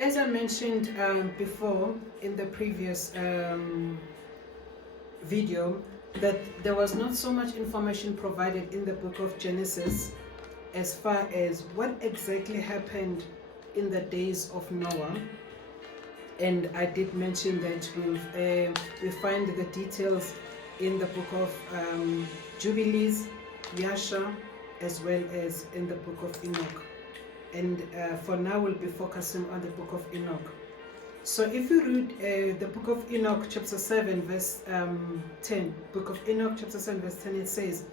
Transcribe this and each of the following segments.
As I mentioned before in the previous video, that there was not so much information provided in the book of Genesis as far as what exactly happened in the days of Noah. And I did mention that we find the details in the book of Jubilees, Yahusha, as well as in the book of Enoch. And for now we'll be focusing on the book of Enoch. So if you read the book of Enoch chapter 7 verse 10, book of Enoch chapter 7 verse 10, it says,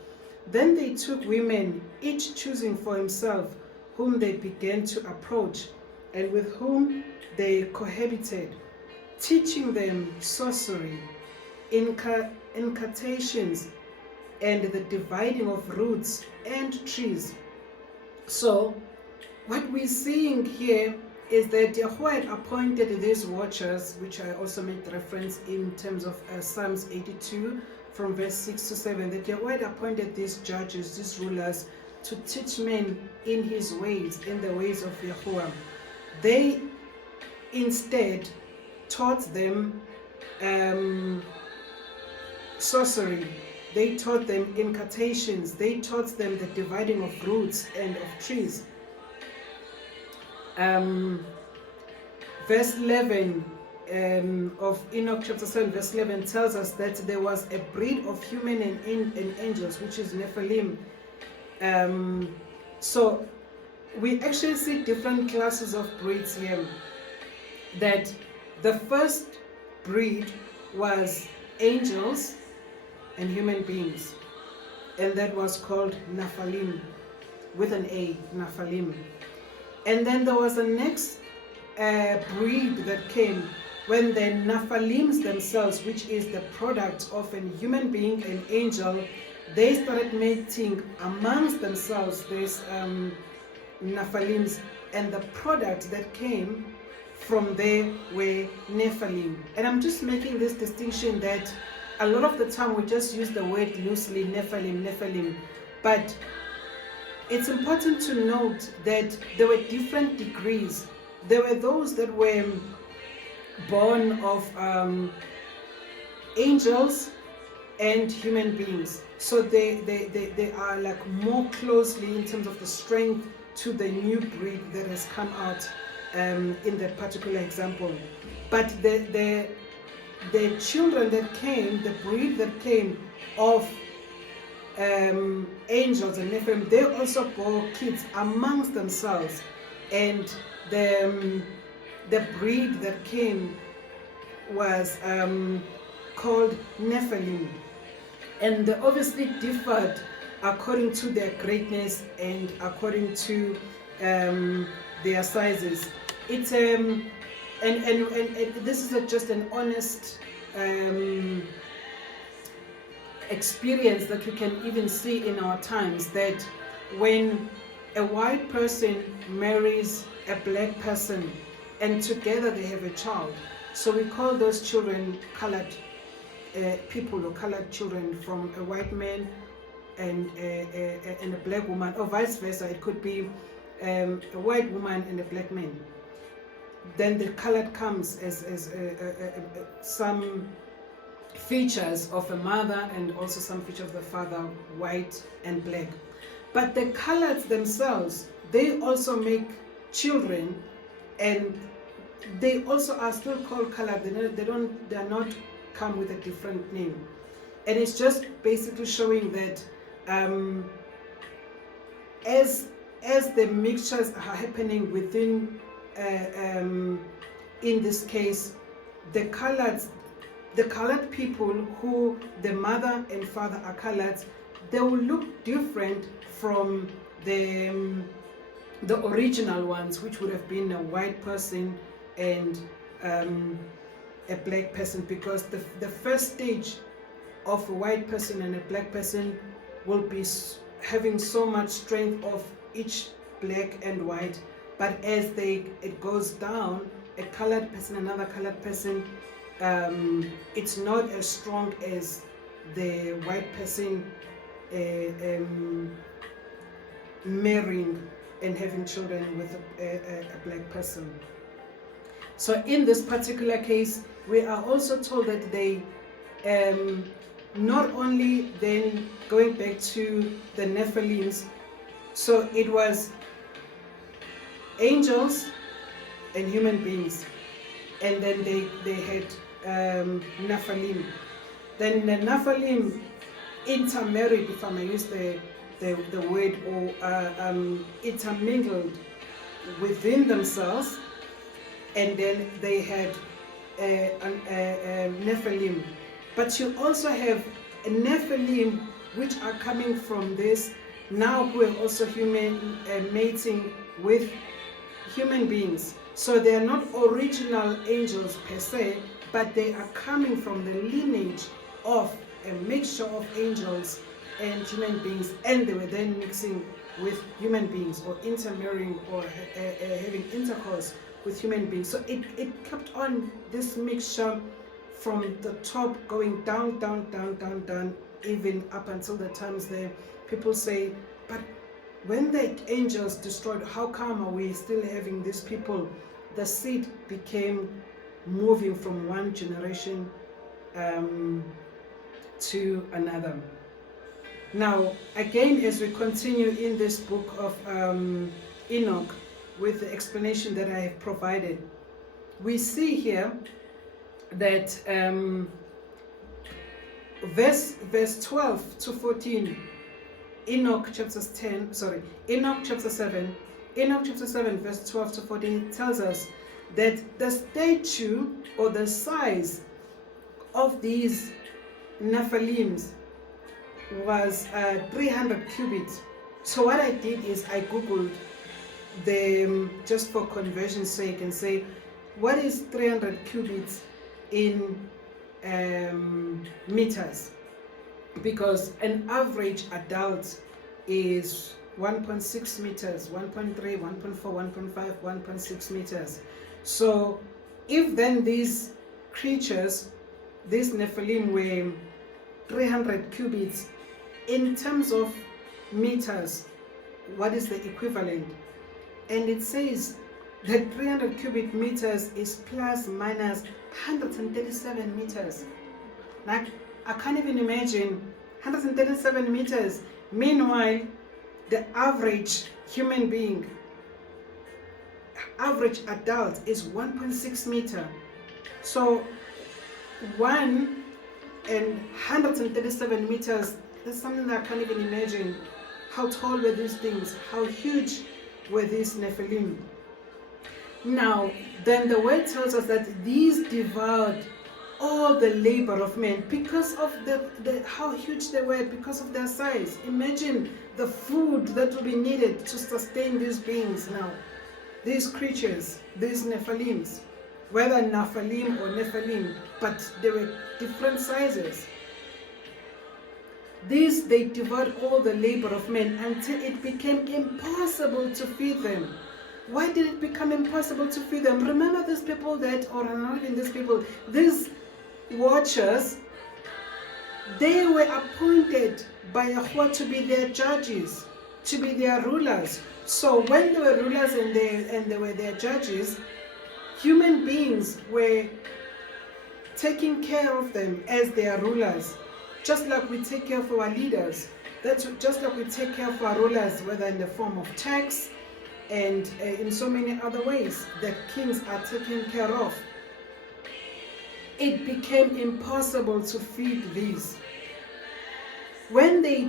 "Then they took women, each choosing for himself, whom they began to approach, and with whom they cohabited, teaching them sorcery, incantations, and the dividing of roots and trees." So what we're seeing here is that Yahweh had appointed these watchers, which I also made reference in terms of Psalms 82 from verse 6 to 7, that Yahweh had appointed these judges, these rulers, to teach men in his ways, in the ways of Yahweh. They instead taught them sorcery, they taught them incantations, they taught them the dividing of roots and of trees. Verse 11 of Enoch chapter 7 verse 11 tells us that there was a breed of human and angels, which is Nephilim. So we actually see different classes of breeds here. That the first breed was angels and human beings, and that was called Nephilim, with an A, Nephilim. And then there was a next breed that came when the Nephilims themselves, which is the product of a human being and angel, they started mating amongst themselves, these Nephilims, and the product that came from there were Nephilim. And I'm just making this distinction that a lot of the time we just use the word loosely, Nephilim, but it's important to note that there were different degrees. There were those that were born of angels and human beings. So they are like more closely in terms of the strength to the new breed that has come out in that particular example. But the children that came, the breed that came of angels and Nephilim, they also bore kids amongst themselves, and the breed that came was called Nephilim, and they obviously differed according to their greatness and according to their sizes. It's and this is just an honest experience that we can even see in our times, that when a white person marries a black person and together they have a child, so we call those children colored people, or colored children, from a white man and a black woman, or vice versa. It could be a white woman and a black man. Then the colored comes as some features of a mother and also some features of the father, white and black. But the colors themselves, they also make children, and they also are still called colored. They are not come with a different name. And it's just basically showing that as the mixtures are happening within in this case, the colored people who the mother and father are colored, they will look different from the original ones, which would have been a white person and a black person, because the first stage of a white person and a black person will be having so much strength of each black and white, but as it goes down, a colored person, another colored person, it's not as strong as the white person marrying and having children with a black person. So in this particular case, we are also told that they not only then going back to the Nephilims, so it was angels and human beings, and then they had Nephilim. Then the Nephilim intermarried, if I may use the word, or intermingled within themselves, and then they had Nephilim. But you also have a Nephilim which are coming from this now, who are also human mating with human beings. So they are not original angels per se, but they are coming from the lineage of a mixture of angels and human beings, and they were then mixing with human beings, or intermarrying, or having intercourse with human beings. So it kept on this mixture from the top, going down, even up until the times there people say, but when the angels destroyed, how come are we still having these people? The seed became moving from one generation to another. Now, again, as we continue in this book of Enoch, with the explanation that I have provided, we see here that verse 12 to 14, Enoch chapter 7, verse 12 to 14 tells us that the stature or the size of these Nephilims was 300 cubits. So what I did is I googled the, just for conversion's sake, and say, what is 300 cubits in meters? Because an average adult is 1.6 meters, 1.3, 1.4, 1.5, 1.6 meters. So if then these creatures, these Nephilim, were 300 cubits, in terms of meters, what is the equivalent? And it says that 300 cubic meters is plus minus 137 meters. Like, I can't even imagine 137 meters. Meanwhile, the average human being, average adult, is 1.6 meter. So 1 and 137 meters, that's something that I can't even imagine. How tall were these things? How huge were these Nephilim? Now, then the word tells us that these devoured all the labor of men because of the how huge they were, because of their size. Imagine the food that will be needed to sustain these beings now, these creatures, these Nephilims, whether Nephilim or Nephilim, but they were different sizes. These, they devoured all the labor of men until it became impossible to feed them. Why did it become impossible to feed them? Remember these people that, or not even these people, these watchers, they were appointed by Yahweh to be their judges, to be their rulers. So when they were rulers and they were their judges, human beings were taking care of them as their rulers. Just like we take care of our leaders, that's just like we take care of our rulers, whether in the form of tax and in so many other ways that kings are taken care of. It became impossible to feed these. When they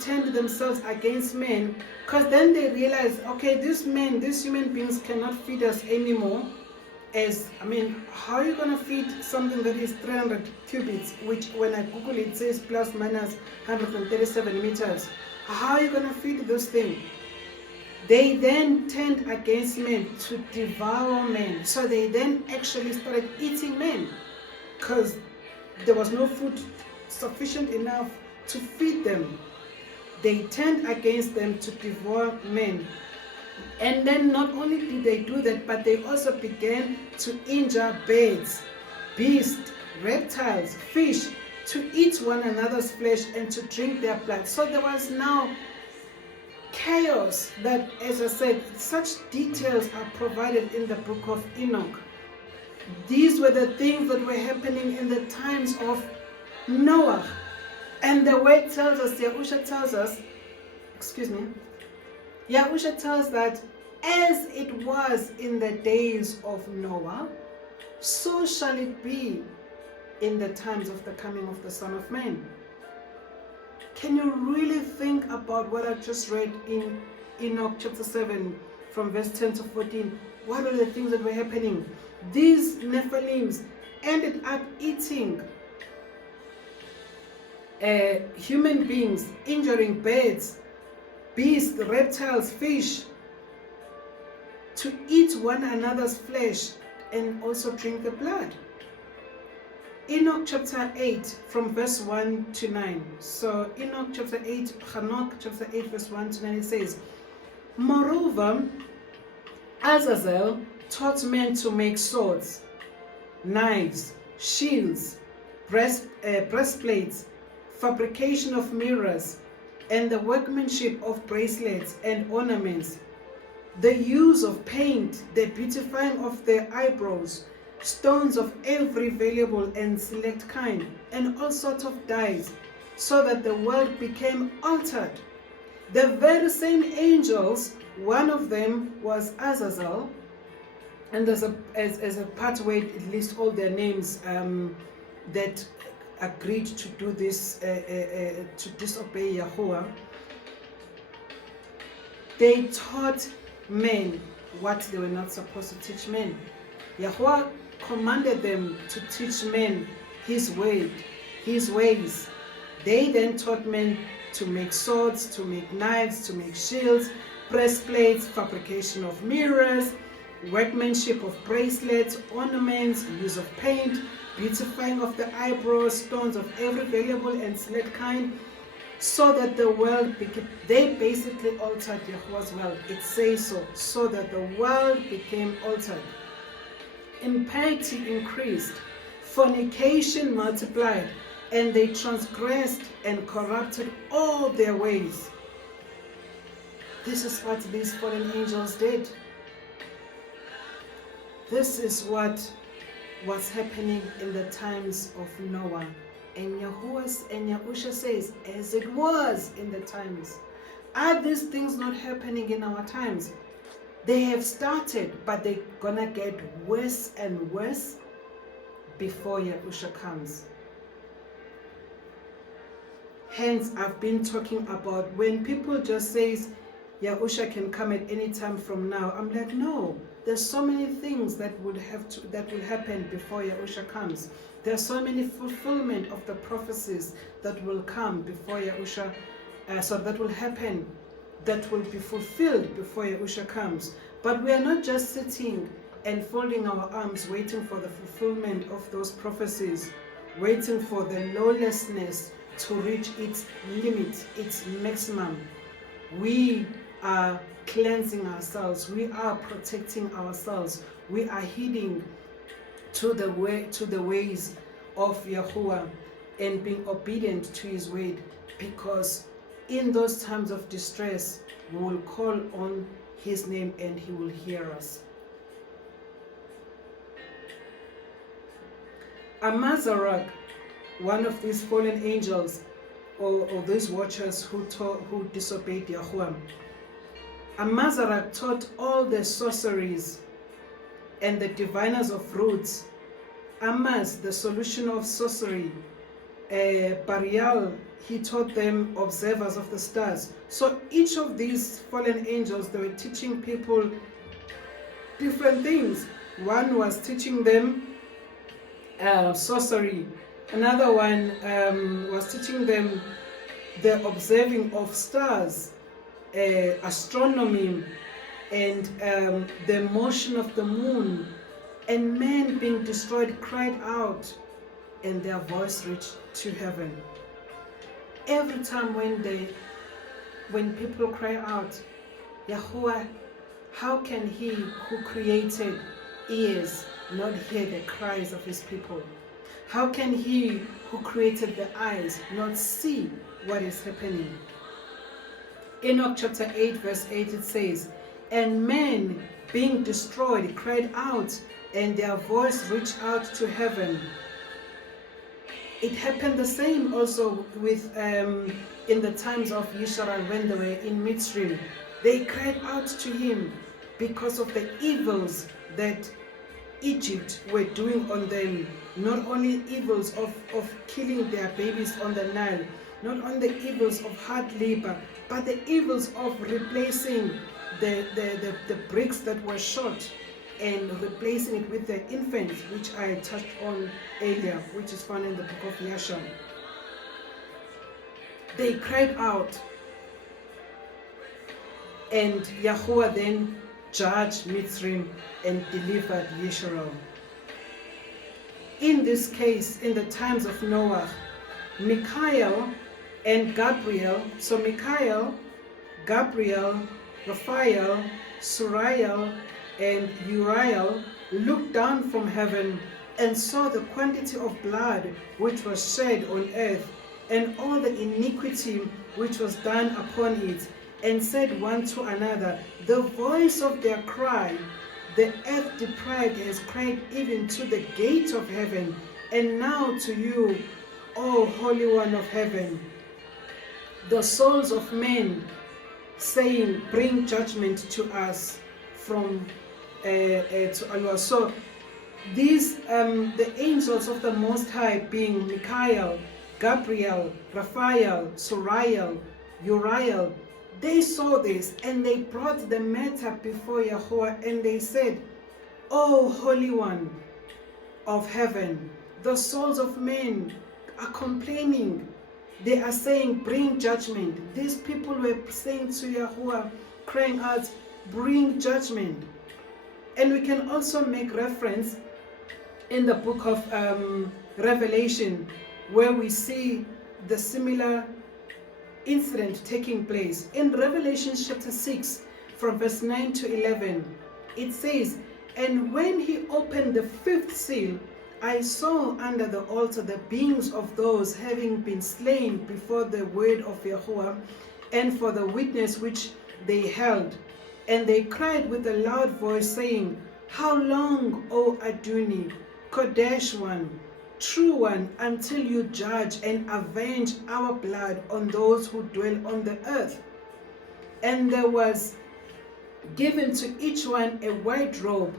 turned themselves against men, because then they realized, okay, these human beings cannot feed us anymore. How are you going to feed something that is 300 cubits, which when I Google it says plus minus 137 meters. How are you going to feed those things? They then turned against men to devour men. So they then actually started eating men because there was no food sufficient enough to feed them. They turned against them to devour men. And then not only did they do that, but they also began to injure birds, beasts, reptiles, fish, to eat one another's flesh and to drink their blood. So there was now chaos that, as I said, such details are provided in the book of Enoch. These were the things that were happening in the times of Noah. And the word tells us, Yahusha tells us, Yahusha tells that as it was in the days of Noah, so shall it be in the times of the coming of the Son of Man. Can you really think about what I just read in Enoch chapter 7 from verse 10 to 14? What are the things that were happening? These Nephilims ended up eating human beings, injuring birds, beasts, reptiles, fish, to eat one another's flesh and also drink the blood. Enoch chapter 8 from verse 1 to 9. So Enoch chapter 8, Enoch chapter 8 verse 1 to 9, it says, Moreover, Azazel taught men to make swords, knives, shields, breastplates, fabrication of mirrors, and the workmanship of bracelets and ornaments, the use of paint, the beautifying of their eyebrows, stones of every valuable and select kind, and all sorts of dyes, so that the world became altered. The very same angels, one of them was Azazel, and there's as a part where it lists all their names that agreed to do this, to disobey Yahuwah. They taught men what they were not supposed to teach men. Yahuwah commanded them to teach men his way, his ways. They then taught men to make swords, to make knives, to make shields, breastplates, fabrication of mirrors, workmanship of bracelets, ornaments, use of paint, beautifying of the eyebrows, stones of every valuable and select kind, so that the world became, they basically altered Yahuwah's world. It says so that the world became altered. Impiety increased, fornication multiplied, and they transgressed and corrupted all their ways. This is what these fallen angels did. This is what was happening in the times of Noah. And Yahusha says, as it was in the times. Are these things not happening in our times? They have started, but they're gonna get worse and worse before Yahusha comes. Hence, I've been talking about when people just say Yahusha can come at any time from now. I'm like, no. There's so many things that will happen before Yahusha comes. There's so many fulfillment of the prophecies that will come before Yahusha, so that will happen, that will be fulfilled before Yahusha comes. But we are not just sitting and folding our arms waiting for the fulfillment of those prophecies, waiting for the lawlessness to reach its limit, its maximum. We are cleansing ourselves, we are protecting ourselves, we are heeding to the ways of Yahuwah and being obedient to his word, because in those times of distress we will call on his name and he will hear us. Amazarach, one of these fallen angels or these watchers who disobeyed Yahuwah, Amazarach taught all the sorceries and the diviners of roots. Amaz, the solution of sorcery. Barial, he taught them observers of the stars. So each of these fallen angels, they were teaching people different things. One was teaching them sorcery. Another one was teaching them the observing of stars, astronomy, and the motion of the moon. And men being destroyed cried out, and their voice reached to heaven. Every time when people cry out, Yahuwah, how can he who created ears not hear the cries of his people? How can he who created the eyes not see what is happening? Enoch chapter 8 verse 8, it says, "And men being destroyed cried out, and their voice reached out to heaven." It happened the same also with in the times of Yisrael when they were in Mitzrayim. They cried out to him because of the evils that Egypt were doing on them. Not only evils of killing their babies on the Nile, not only the evils of hard labor, but the evils of replacing the bricks that were shot and replacing it with the infants, which I touched on earlier, which is found in the book of Yahusha. They cried out, and Yahuwah then judged Mitzrayim and delivered Yisrael. In this case, in the times of Noah, Michael and Gabriel, so Michael, Gabriel, Raphael, Suriel, and Uriel looked down from heaven and saw the quantity of blood which was shed on earth, and all the iniquity which was done upon it, and said one to another, "The voice of their cry, the earth deprived has cried even to the gate of heaven, and now to you, O Holy One of heaven, the souls of men, saying, bring judgment to us from to Allah." So these the angels of the Most High, being Michael, Gabriel, Raphael, Suriel, Uriel, they saw this and they brought the matter before Yahuwah, and they said, "O Holy One of heaven, the souls of men are complaining. They are saying, bring judgment." These people were saying to Yahuwah, crying out, "Bring judgment." And we can also make reference in the book of Revelation, where we see the similar incident taking place. In Revelation chapter 6, from verse 9 to 11, it says, "And when he opened the fifth seal, I saw under the altar the beings of those having been slain before the word of Yahuwah and for the witness which they held. And they cried with a loud voice, saying, How long, O Adoni, Kodesh One, True One, until you judge and avenge our blood on those who dwell on the earth? And there was given to each one a white robe.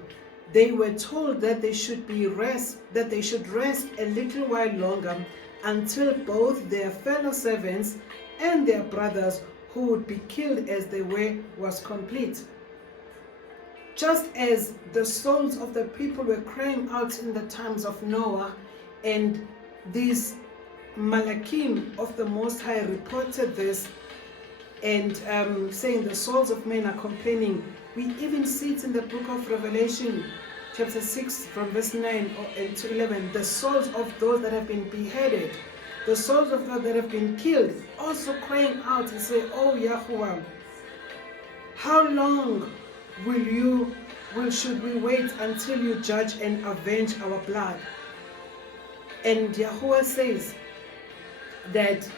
They were told that they should rest a little while longer, until both their fellow servants and their brothers who would be killed as they were was complete. Just as the souls of the people were crying out in the times of Noah, and these Malachim of the Most High reported this and saying the souls of men are complaining. We even see it in the book of Revelation chapter 6 from verse 9 to 11. The souls of those that have been beheaded, the souls of those that have been killed, also crying out and say, "Oh Yahuwah, how long should we wait until you judge and avenge our blood?" And Yahuwah says that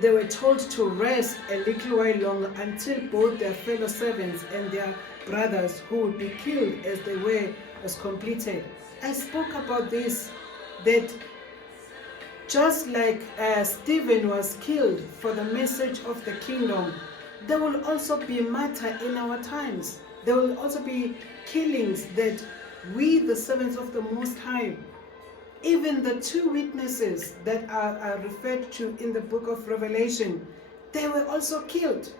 they were told to rest a little while longer until both their fellow servants and their brothers who would be killed as they were was completed. I spoke about this, that just like Stephen was killed for the message of the kingdom, there will also be matter in our times. There will also be killings that we, the servants of the Most High, even the two witnesses that are referred to in the book of Revelation, they were also killed.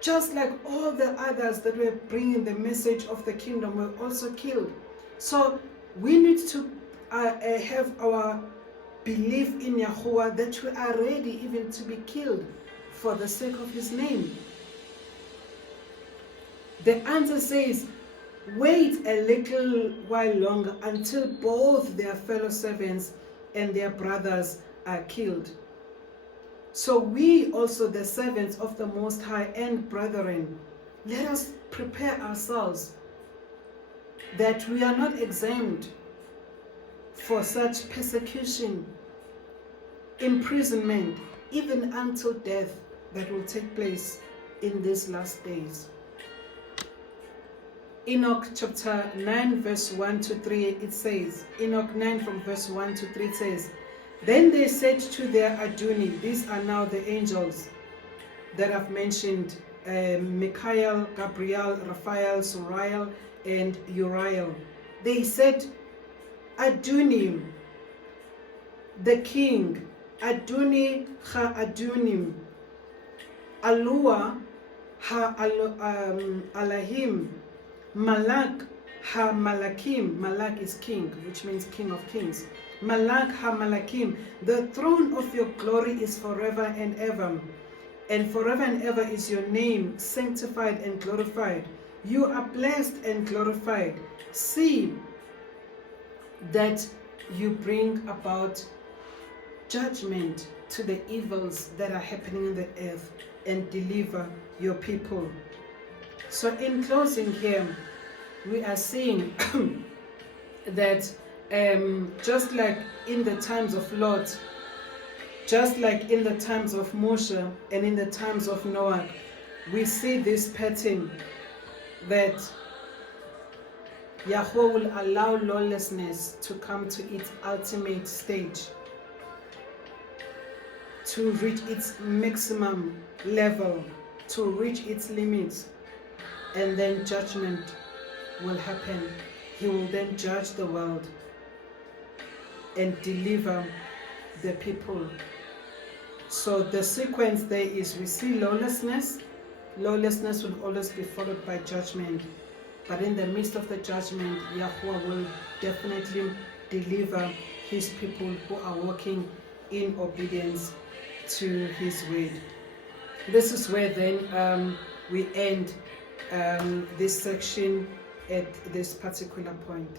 Just like all the others that were bringing the message of the kingdom were also killed. So we need to have our belief in Yahuwah that we are ready even to be killed for the sake of His name. The answer says, wait a little while longer until both their fellow servants and their brothers are killed. So we also, the servants of the Most High and brethren, let us prepare ourselves that we are not exempt for such persecution, imprisonment, even until death. that will take place in these last days. Enoch chapter 9 verse 1 to 3, it says, Enoch 9 from verse 1 to 3 says, then they said to their Aduni, these are now the angels that I've mentioned, Michael, Gabriel, Raphael, Suriel, and Uriel. They said, Aduni, the king, Aduni ha Adunim, Alua ha Alahim, Malak ha Malakim. Malak is king, which means king of kings. Malak ha Malakim, the throne of your glory is forever and ever. And forever and ever is your name sanctified and glorified. You are blessed and glorified. See that you bring about judgment to the evils that are happening in the earth and deliver your people. So in closing here, we are seeing that just like in the times of Lot, just like in the times of Moshe and in the times of Noah, we see this pattern that Yahweh will allow lawlessness to come to its ultimate stage, to reach its maximum level, to reach its limits, and then judgment will happen. He will then judge the world and deliver the people. So the sequence there is, we see lawlessness. Lawlessness will always be followed by judgment. But in the midst of the judgment, Yahweh will definitely deliver his people who are walking in obedience to his word. This is where then we end this section at this particular point.